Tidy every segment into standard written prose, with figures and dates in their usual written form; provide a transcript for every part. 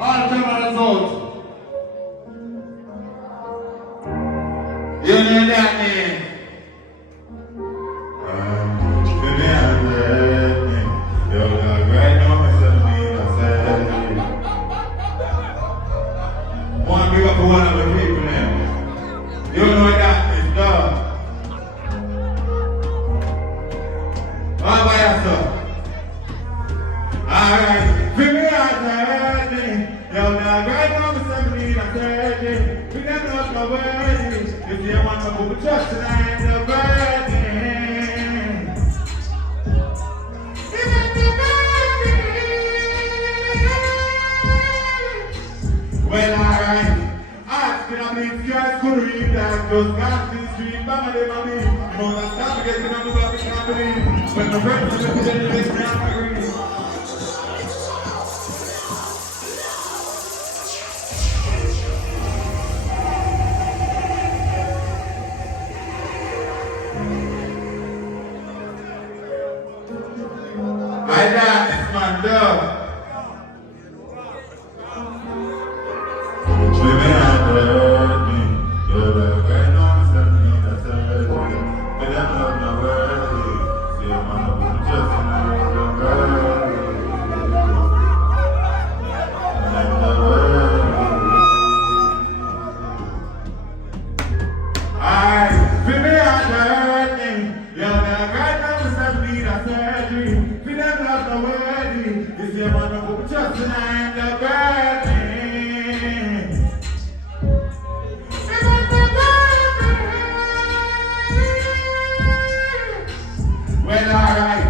All cameras out. You know that name? One big up for one of the people now. You know that is dog. All by yourself. Alright, for me I'm thirsty. Yo, dog, right now I'm 17, I'm 30. We never lost my words. If you want to move, trust and I ain't the burden. Well, alright. Asking a big guys could read that. Just got to the street, mama, they mommy. You know that stop getting on the back, I can't believe. When the friends are looking at the next man, I agree. I got this man, dog. Well, alright.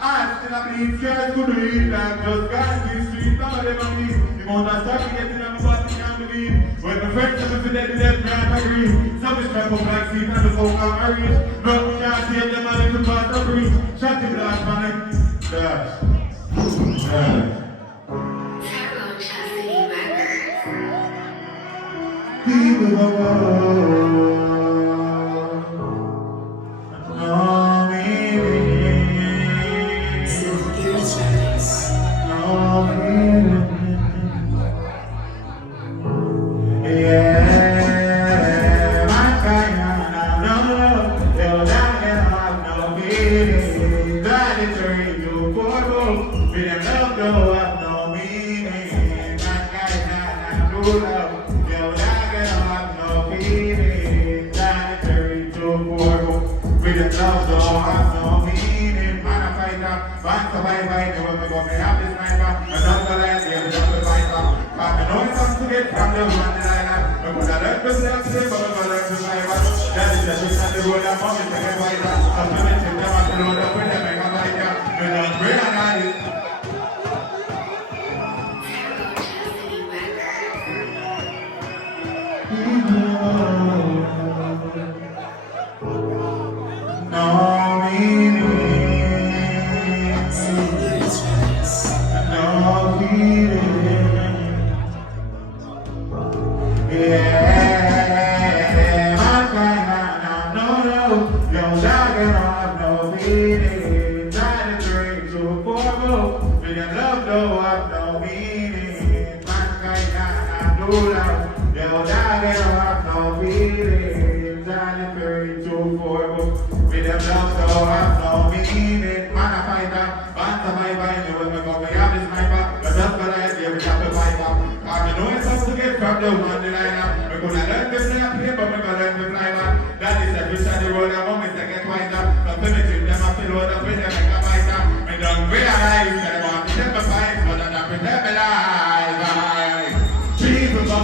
Asking a big guys could read that. Just got to the street, mama, they mommy. The amount of stuff getting on the bus, I can't believe. When the friends are looking at the death, man, I agree. Some is trying to black seat and the folk are married. But we can't save them and little part of free. Shut the blast, man. Dash. People of the world know me. Yeah, my kind of know. You're not gonna have no meaning. That is very good for you. We don't love, don't have no meaning. My kind of know. You're not gonna have no meaning. That is very good for you. We don't love, don't have no meaning. Man, I fight up. Man, survive, I know when we go. Me have this night back. I don't go like the other double fight back. But I know it's something to get from the one that I have. I would have learned to say, but I learned to fight back. That is the truth of the road. I'm on it to get fight back. I'm coming to them and to load up with them. I can fight back. We don't realize it. No meaning, no feeling. Yeah, my kind of no, you're not gonna have no meaning. Trying to drink to a formal, but your love don't have no meaning. My kind of no love, you're not gonna have no feeling. Trying to drink to a formal, but your love don't have no meaning. Man, I fight up, man, survive, I know when we go, we have this sniper. But just for like, yeah, we have to fight up. I know it's up to get from the one that I am. We're gonna learn to play up here, but we're gonna learn to fly back. That is a fish on the road, I want me to get wiser. But penetrate them, I feel load up with them, make a fighter. I don't realize that I want to get my fight, but I'm not pretend me live. People go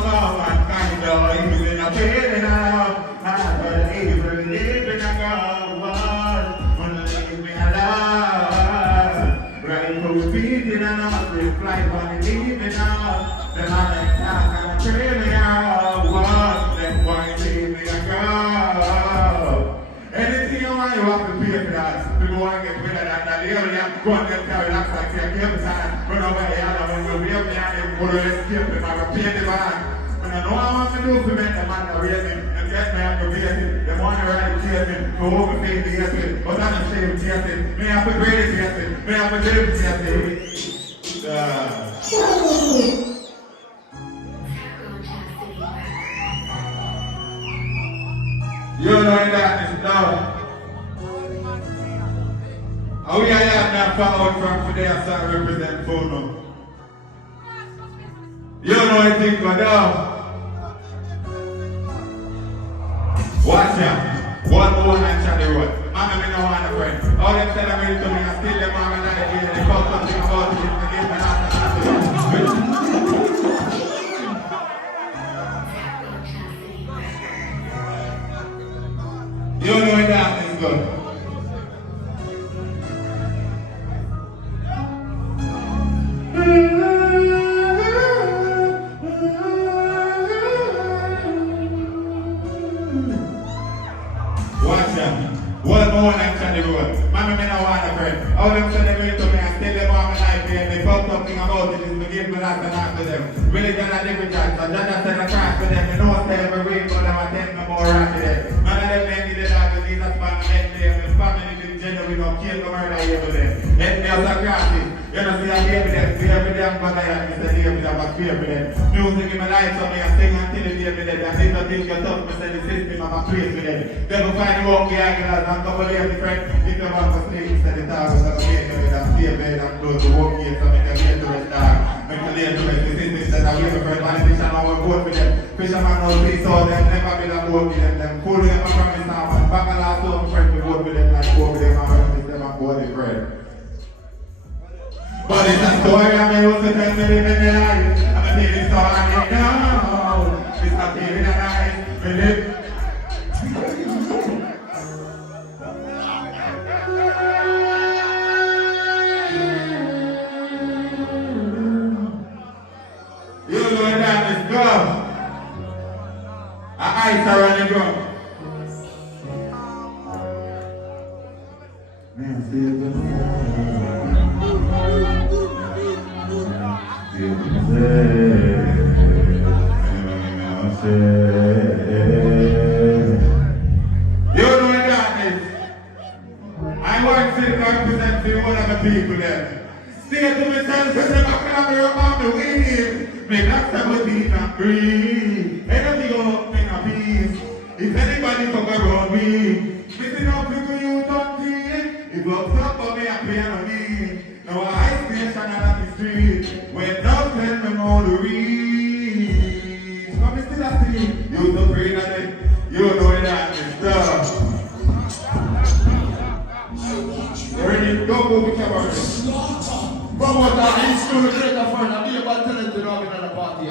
and kind of evil in a feeling of. But evil living a God, wanna leave me alive. Right who's beating and up, reply when leaving out. The man that talk and train me out. Them boys leave me a girl. Anything you want, you have to pay for that. People want to get rid of that. The area, go and get carried out like say, give me time. Run over here, and when we wave me and them, go to escape them, I will pay the man. When I know what I want to do for me, the man that raise me, and get me up to base it. They want to ride the chase me, to overpay the chase me. But I'm not saying chase it. May I have to grade it chase it. May I have to live chase it. know when that is now. And we are not found from today as I represent Fono. You know anything for now. Watch out. One more and Charly Road. Mama, me no want a friend. All them celebrating to me and still them mama not again. They call something about it. They give me that. You know when that is good. Watch out. One more and Charly Road. Mama, me no want a friend. All them celebrating to me and still them mama like me. And they talk something about it. Is me give me that and after them. Religion and different jobs. So Jah said I crash for them. Me know I stay every week, but I attend me more after them. None of them men need it out. Jesus man met them. The family in general, we don't kill no murder here with them. Let me as a crafty. You know, see I gave me them. See every damn but I have. Me say gave me them. I fear for them. Music in my life, so me I sing until it gave me them. I need to think get up. Me say the system I'm a place with them. Never find the walk the angle and couple of years different. If you want to sleep, say the time is going to get me with a fear bed and close the walk here so make a get to rest down. Make a lay to rest. The system says I wait for a politician I will vote for them. Fisherman no peace out them. Never been a vote with them. Them fool them and promise now. And back a last one friend to vote with them like vote with them and promise them and vote with friend. But it's a story I may also tell me living the life. I'm a TV star and you know it's not TV the life. We live. You know when that is gone. Our eyes are on the ground. You know when that is. I want to represent the one of the people there. Say to myself, because I'm not going to the wind. Make that 17 and breathe. Anything go in a peace. If anybody come around me, listen up to you, don't see. It was up for me and pay on me. Now I station on the street. When don't tell me more to read. Come and still a see. You so afraid of it. You know that is stuff. You ready? Don't go with your words. From what I used to create a friend, I'll be about to let you know in the party.